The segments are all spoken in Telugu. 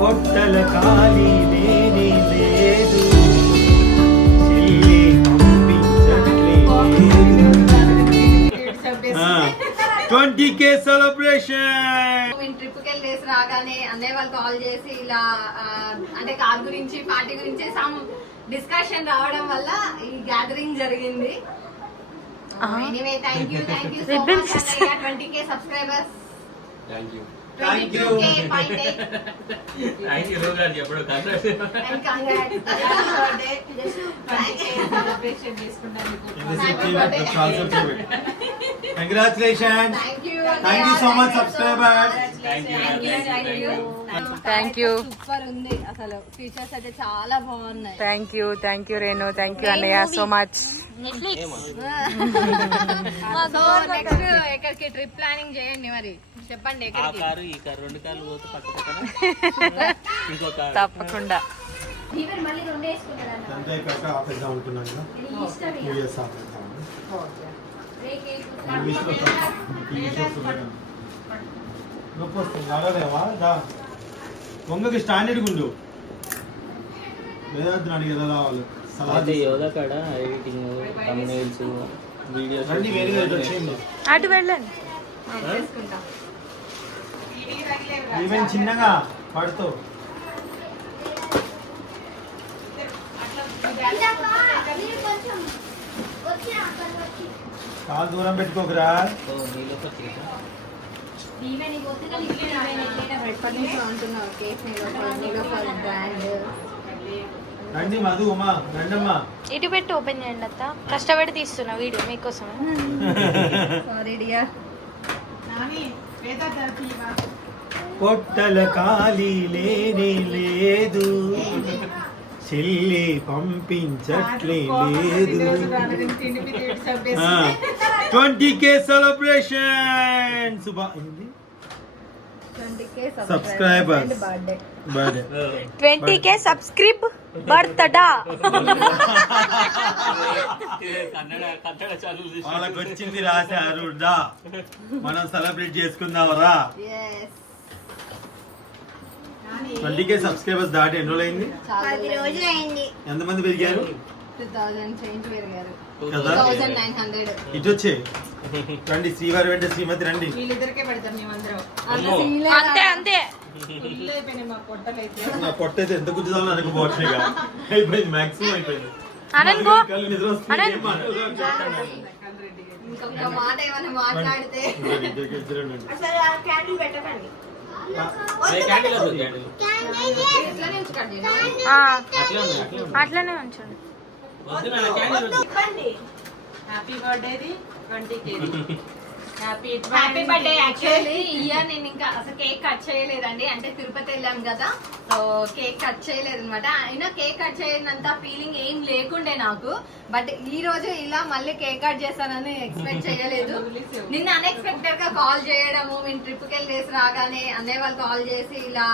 పొట్టల ఖాళీ లేనే లేదు. Twenty K celebration. మేము ట్రిప్కి వెళ్ళేసి రాగానే అన్నయ్య వాళ్ళు కాల్ చేసి ఇలా అంటే కార్ గురించి పార్టీ గురించి సమ్ డిస్కషన్ రావడం వల్ల ఈ గ్యాదరింగ్ జరిగింది. Anyway thank you thank you so much twenty K subscribers thank you Thank you. Thank you గారు చెప్పడం congrats and congrats congratulation thank you thank you so much subscriber thank you thank you Thank you. Super ఉంది అసలు ఫీచర్స్ అయితే చాలా బాగున్నాయి thank you thank you Renu thank you అన్నయ్య సో మచ్ నెక్స్ట్ ఎక్కడికి ట్రిప్ ప్లానింగ్ చేయండి మరి చెప్పండి ఆ కారు ఈ కారు రెండు కార్లు పోతే పక్క పక్కన ఇంకో కారు. తప్పకుండా. దొంగకి స్టాండర్డ్ గుండు అడిగి ఎలా రావాలి? అదే. యోగా కాడ? ఎడిటింగ్ వీడియోస్ అటు వెళ్ళండి. ఈవెన్ చిన్నగా పడుతూ? చాలా దూరం పెట్టుకోకురా. రండి మధు ఉమా రండమ్మా. ఇటు పెట్టి ఓపెన్ చేయండి అత్త. కష్టపడి తీస్తున్నా వీడియో మీకోసం సారీ డియర్ పొట్టల ఖాళీ లేనే లేదు. చెల్లి పంపించట్లే లేదు. Twenty K celebration. Shubha. Birthday birthday twenty K subscribe బర్త్డా? వాళ్ళకి వచ్చింది రాశారు మనం సెలబ్రేట్ చేసుకుందాం రా. ట్వంటీ కే సబ్స్క్రైబర్స్ దాటి ఎన్ని రోజులు అయింది పది రోజులు అయింది ఎంతమంది పెరిగారు? కదా? ఇటు వచ్చే రండి శ్రీవారి వెంట శ్రీమతి రండి. అమ్మో. అంతే అంతే నా పొట్ట అయితే ఎంత గుద్దుదామని అనుకోపోవట్లేగా అయిపోయింది మాక్సిమం అయిపోయింది. అననుకో. మాట ఏమైనా మాట్లాడితే. అట్లనే ఉంచండి. Happy బర్త్డేది twenty KG happy happy birthday actually year నేను ఇంకా అసలు కేక్ కట్ చేయలేదండి. అంటే తిరుపతి వెళ్ళాం కదా. సో కేక్ కట్ చేయలేదు అనమాట అయినా కేక్ కట్ చేయనంత ఫీలింగ్ ఏం లేకుండే నాకు. బట్ ఈ రోజు ఇలా మళ్ళీ కేక్ కట్ చేస్తానని ఎక్స్పెక్ట్ చేయలేదు. నిన్న అన్ఎక్స్పెక్టెడ్గా కాల్ చేయడము మేము ట్రిప్కి వెళ్ళేసి రాగానే అన్నయ్య వాళ్ళు కాల్ చేసి ఇలా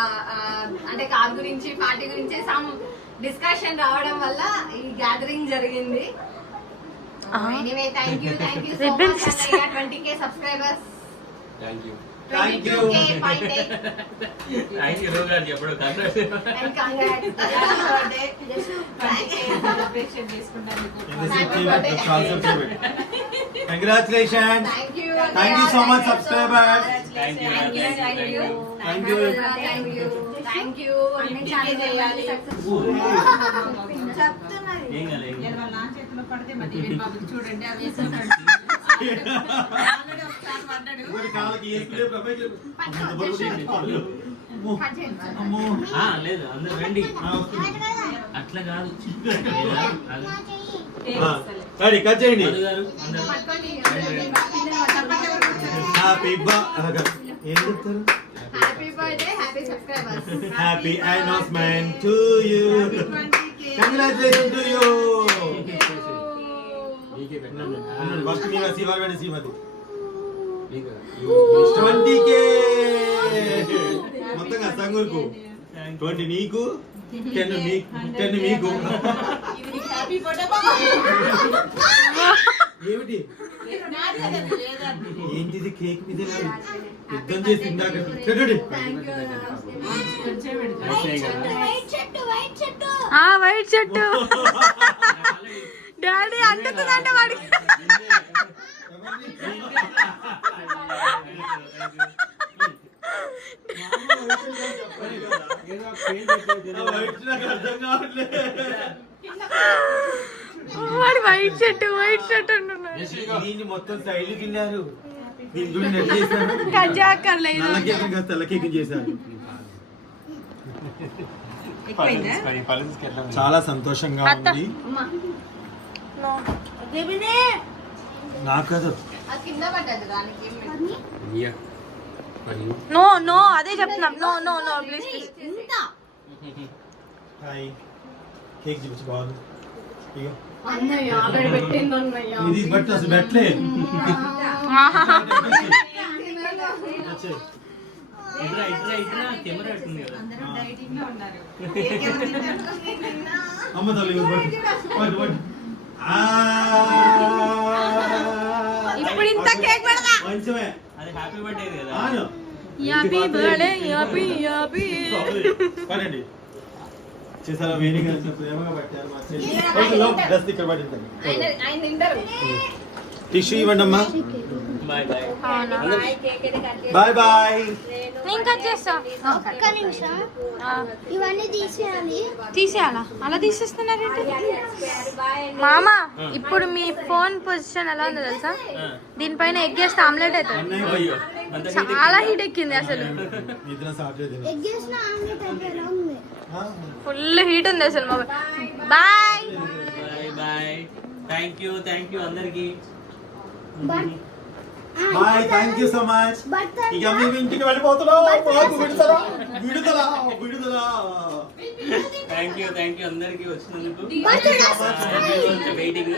అంటే కార్ గురించి పార్టీ గురించి సమ్ డిస్కషన్ రావడం వల్ల ఈ గ్యాదరింగ్ జరిగింది. Anyway thank you thank you so much అన్నయ్య twenty K subscribers thank you Thank you. 22K point eight. Thank you గారు చెప్పడం congrats And congrats. Birthday twenty K celebration చేసుకున్నందుకు ఎంతసేపు చేయబట్టి చాలా సేపు చేయబట్టి. Congratulations. Thank you. Thank you so much, subscribers. Thank you Thank you, thank you. Thank you. Thank you. Thank you. అన్ని ఛానల్ చేయాలి చెప్తున్నది ఏం కాదు ఏం నేను కాదు. వాళ్ళ నా చేతిలో పడితే మరి ఈవెన్ బాబుకి చూడండి అవి వేసుకుంటాడు ఆల్రెడీ ఒకసారి పడ్డాడు ఒకటి లేదు అందరు రండి. అట్లా కాదు. ఆ, రండి, కట్ చేయండి. హ్యాపీ బా ఏం చెప్తారు? Happy birthday happy subscribers happy announcement to you congratulation to you మీకే పెట్టండి. ఫస్ట్ మీ శివారి వెంట శ్రీమతి. మీకు ట్వంటీ కే మొత్తంగా సంగూరుకు. ట్వంటీ నీకు టెన్ మీకు టెన్ మీకు. ఏమిటి? ఏంటిది కేక్ మీద యుద్ధం చేసి ఇందాక ఆ వైట్ చెట్టు. డాడీ అంటుతుందంట వాడికి. వాడు వైట్ చెట్టు వైట్ అంటున్నాడు. మొత్తం తిన్నారు కేక్ చేశారు. చాలా సంతోషంగా ఉంది. నాకు కదా అది కింద పడ్డది దానికి. నో నో అదే చెప్తున్నాం. No no no please hi. Cake చూపించి బాగుంది. ఇగో. అన్నయ్య ఆవిడ పెట్టింది అన్నయ్య. ఇది బట్ అసలు బెట్లే. ఇట్రా ఇట్రా ఇట్రా కెమెరా ఉంటుంది కదా. అమ్మ తల్లి ఇప్పుడు ఇంత కేక్ పెడదా? మంచమే. అది హ్యాపీ బర్త్డే కదా. ఆను. యాపీ బర్త్డే యాపీ యాపీ పడండి చేసారా వేడిగా ఎంత ప్రేమగా పట్టారు మా చెల్లి. డ్రెస్ ఇక్కడ పడింది. ఆయన ఆయన తింటారు. టిష్యూ ఇవ్వండి అమ్మా బాయ్ బాయ్ నేను కట్ చేస్తా. ఒక్క నిమిషం. ఇవన్నీ తీసేయాలి. తీసేయాలా? అలా తీసేస్తున్నారేంటి మామ ఇప్పుడు మీ ఫోన్ పొజిషన్ ఎలా ఉందో తెలుసా? దీనిపైన ఎగ్గేస్తే ఆమ్లెట్ అవుతుంది. చాలా హీట్ ఎక్కింది అసలు. ఫుల్ హీట్ ఉంది అసలు మా bye. Thank you thank you అందరికి. Bye thank you so much ఇక మేము ఇంటికి వెళ్ళిపోతున్నాం. మాకు విడుదల విడుదల విడుదల. థ్యాంక్ యూ థ్యాంక్ యూ అందరికి వచ్చినందుకు. వెయిటింగ్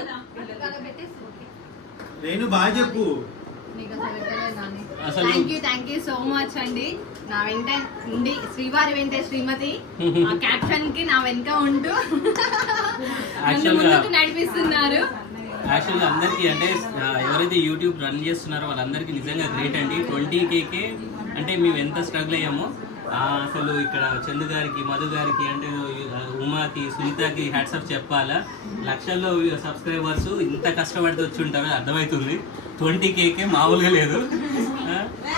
నేను బాగా చెప్పు. Thank you thank you so much అండి. నా వెంట ఉండి శ్రీవారి వెంటే శ్రీమతి ఆ క్యాప్షన్కి నా వెనక ఉంటూ నన్ను ముందుకు నడిపిస్తున్నారు. యాక్చువల్గా అందరికీ అంటే ఎవరైతే యూట్యూబ్ రన్ చేస్తున్నారో వాళ్ళందరికీ నిజంగా గ్రేట్ అండి. ట్వంటీ కేకే అంటే మేము ఎంత స్ట్రగుల్ అయ్యామో అసలు ఇక్కడ చందు గారికి మధు గారికి అంటే ఉమాకి సునీతకి హ్యాట్సప్ చెప్పాలా? లక్షల్లో సబ్స్క్రైబర్స్ ఇంత కష్టపడితే వచ్చి ఉంటారో అర్థమవుతుంది ట్వంటీ కేకే మామూలుగా లేదు.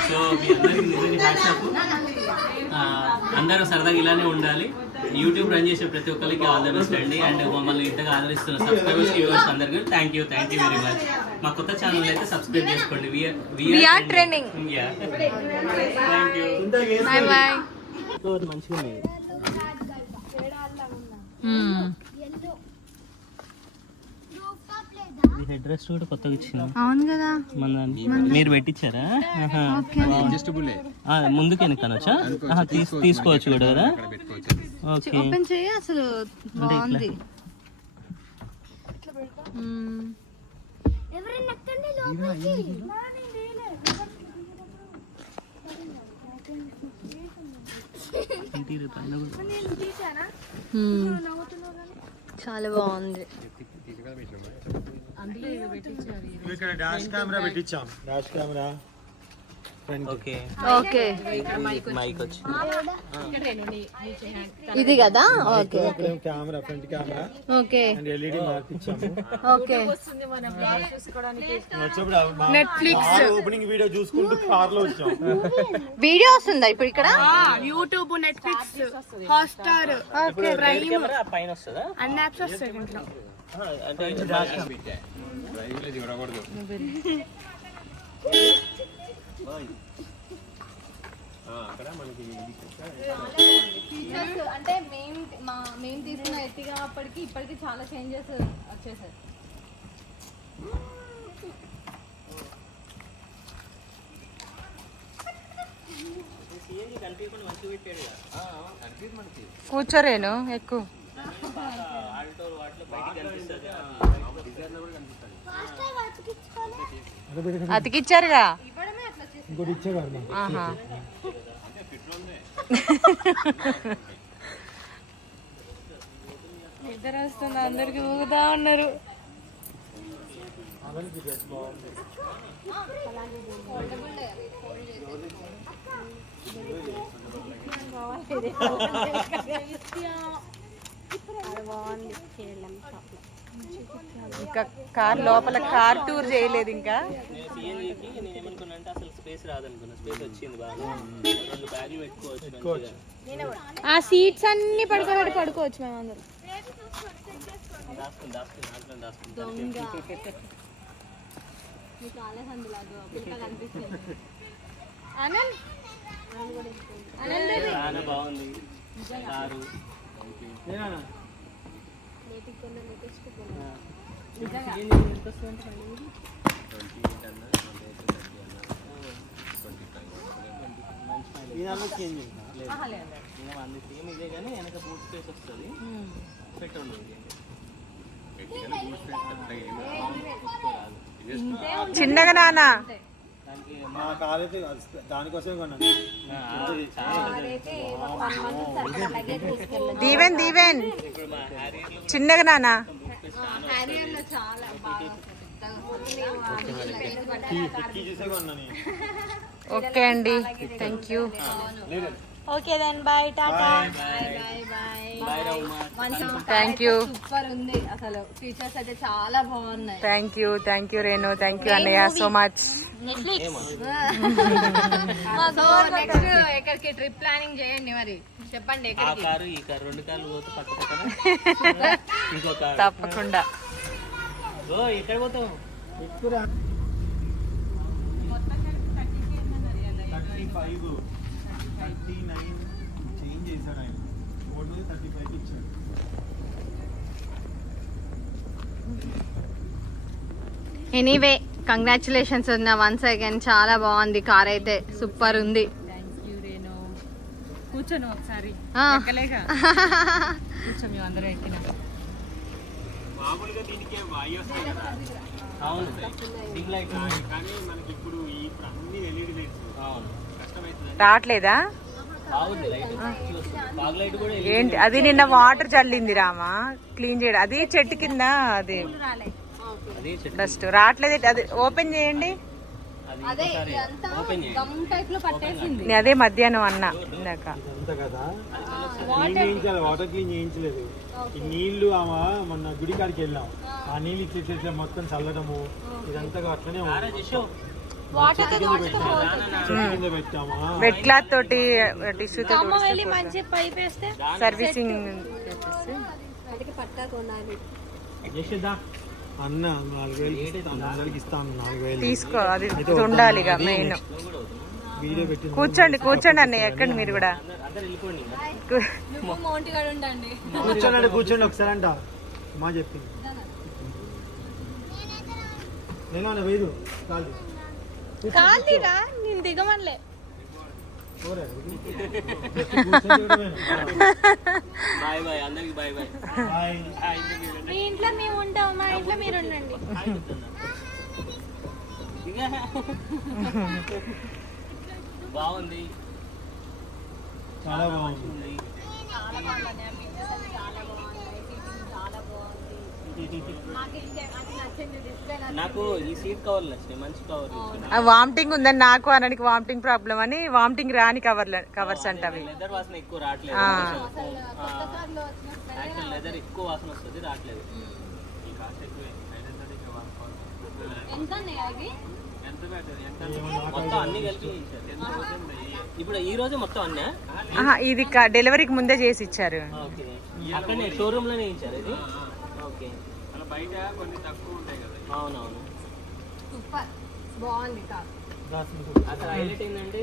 సో మీ అందరికీ నిజంగా హ్యాట్సప్ అందరూ సరదాగా ఇలానే ఉండాలి. యూట్యూబ్ రన్ చేసే ప్రతి ఒక్కరికి ఆల్ ద బెస్ట్ అండి. అండ్ మమ్మల్ని ఇంతగా ఆదరిస్తున్న సబ్స్క్రైబర్స్ వ్యూవర్స్ అందరికీ thank you thank you very much మా కొత్త ఛానల్ అయితే సబ్స్క్రైబ్ చేసుకోండి. థ్యాంక్ యూ బాయ్ బాయ్ మంచిగా హెడ్ కూడా కొత్తగా ఇచ్చిన అవును కదా. మన మీరు పెట్టించారా? ముందుకు వెనక తీసుకోవచ్చు కూడా కదా? ఓపెన్ చేయి అసలు బాగుంది. చాలా బాగుంది. ఇక్కడ dash camera పెట్టించాం. Dash camera. Okay okay mike వచ్చి ఇది కదా? Okay camera front camera okay and LED okay Netflix opening video చూసుకుంటూ కార్లో వచ్చాం. వీడియో వస్తుందా ఇప్పుడు ఇక్కడ? యూట్యూబ్ నెట్ఫ్లిక్స్ హాట్స్టార్ కెమెరా పైన వస్తుందా? అన్ని యాప్స్ వస్తాయి ఇంట్లో. ఆ, ఫీచర్స్ అంటే మేము మా మేము తీసుకున్న ఎట్టిగా అప్పటికి ఇప్పటికి చాలా చేంజెస్ వచ్చేసాయి. కూర్చోరేను ఎక్కువ. అతికిచ్చారుగా ఇంకోటి ఇచ్చేవారు ఆహా. ఇద్దరు వస్తుంది అందరికి ఊగుతా ఉన్నారు. ఇంకా కార్ లోపల కార్ టూర్ చేయలేదు ఇంకా. సిఎన్జికి నేను ఏమనుకున్నా అంటే అసలు స్పేస్ రాదనుకున్నా. స్పేస్ వచ్చింది బాగా. రెండు బ్యాగులు పెట్టుకోవచ్చు మంచిగా. ఆ సీట్స్ అన్ని పడుకోబెట్టి పడుకోవచ్చు మేము అందరం. ఆనంద్ చాలా బాగుంది. సేమ్ ఇదే కానీ వెనక బూట్ స్పేస్ వస్తుంది ఉంది చిన్నగా దానికి మా కార్ అయితే అది దానికోసమే కొన్నాను. దీవెన్ దీవెన్. చిన్నగా కొన్నాను ఓకే అండి. Thank you okay then bye tata thank you super ఉంది అసలు ఫీచర్స్ అయితే చాలా బాగున్నాయి. Thank you thank you Renu thank you అన్నయ్య సో మచ్ సో నెక్స్ట్ ఎక్కడికి ట్రిప్ ప్లానింగ్ చేయండి మరి. చెప్పండి ఆ ఎక్కడికి? కారు ఈ కారు రెండు కార్లు పోతే పక్క పక్కన ఇంకో కారు. తప్పకుండా. ఓ ఎక్కడ పోతావు? Thirty five. Thirty nine change చేశాడు ఆయన. థర్టీ ఫైవ్ ఇచ్చాడు. ఎనీవే కంగ్రాచులేషన్స్ ఉన్న వన్స్ అగైన్ చాలా బాగుంది. కార్ అయితే సూపర్ ఉంది. కూర్చొని ఒకసారి. ఆ. ఎక్కలేక కూర్చో మేము అందరం ఎక్కినాం. మామూలుగా దీనికి వాయి వస్తాయి కదా. అవును. డింగ్ లైట్ కానీ మనకి ఇప్పుడు ఈ ఇప్పుడు అన్ని ఎల్ఈడి లైట్స్ అవును. కష్టమవుతుంది రావట్లేదా? బాగుంది లైట్. బాగ్ లైట్ కూడా LED ఏంటి? అది నిన్న వాటర్ చల్లింది రామా? క్లీన్ చేయడం. అది చెట్టు కింద అది డస్ట్. రావట్లేదు. అది ఓపెన్ చేయండి. అది మధ్యాహ్నం అన్నా ఇందాక. అంత కదా? క్లీన్ చేయించాలి వాటర్ క్లీన్ చేయించలేదు. ఈ నీళ్ళు ఆమె మొన్న గుడి కాడికి వెళ్ళాం. ఆ. నీళ్ళు ఇట్లా మొత్తం చల్లడము ఇదంతా అట్లనే ఉంది. అరే జిషో చెట్టు కింద పెట్టామా వెట్ క్లాత్ తోటి టిష్యూ తోటి సర్వీసింగ్ అన్న తీసుకో అది ఉండాలి ఇక మెయిన్. కూర్చోండి కూర్చోండి అన్నయ్య ఎక్కండి మీరు కూడా. కూర్చోండి కూర్చోండి ఒకసారి అంట మా చెప్పింది నేను వేదు. కాదు. కాదురా నేను దిగమనిలే. బాయ్ బాయ్ అందరికి బాయ్ బాయ్. మీ ఇంట్లో మేము ఉంటాం మా ఇంట్లో మీరు ఉండండి బాగుంది చాలా బాగుంది ఉంది. చాలా బాగుంది ఆ pictures అన్ని చాలా బాగున్నాయి సీటింగ్ చాలా బాగుంది నాకు ఈ సీట్ కవర్లు నచ్చినాయి మంచి కవర్ ఆ వామిటింగ్ ఉందని నాకు అనడానికి వామిటింగ్ ప్రాబ్లం అని వామిటింగ్ రాని కవర్ కవర్స్ అంట అవి లెదర్ వాసన ఎక్కువ రావట్లేదు లెదర్ ఎక్కువ వాసన వస్తుంది రావట్లేదు. ఎంత అవి. ఇప్పుడు ఈ రోజు మొత్తం అన్నా? ఆహా, ఇది డెలివరీకి ముందే చేసి ఇచ్చారు. షోరూమ్లోనే ఇచ్చారు ఇది? ఓకే. బయట కొన్ని తక్కువ ఉంటాయి కదా. అవునవును. సూపర్. బాగుంది దాసుకుంటూ. అక్కడ హైలైట్ ఏంటంటే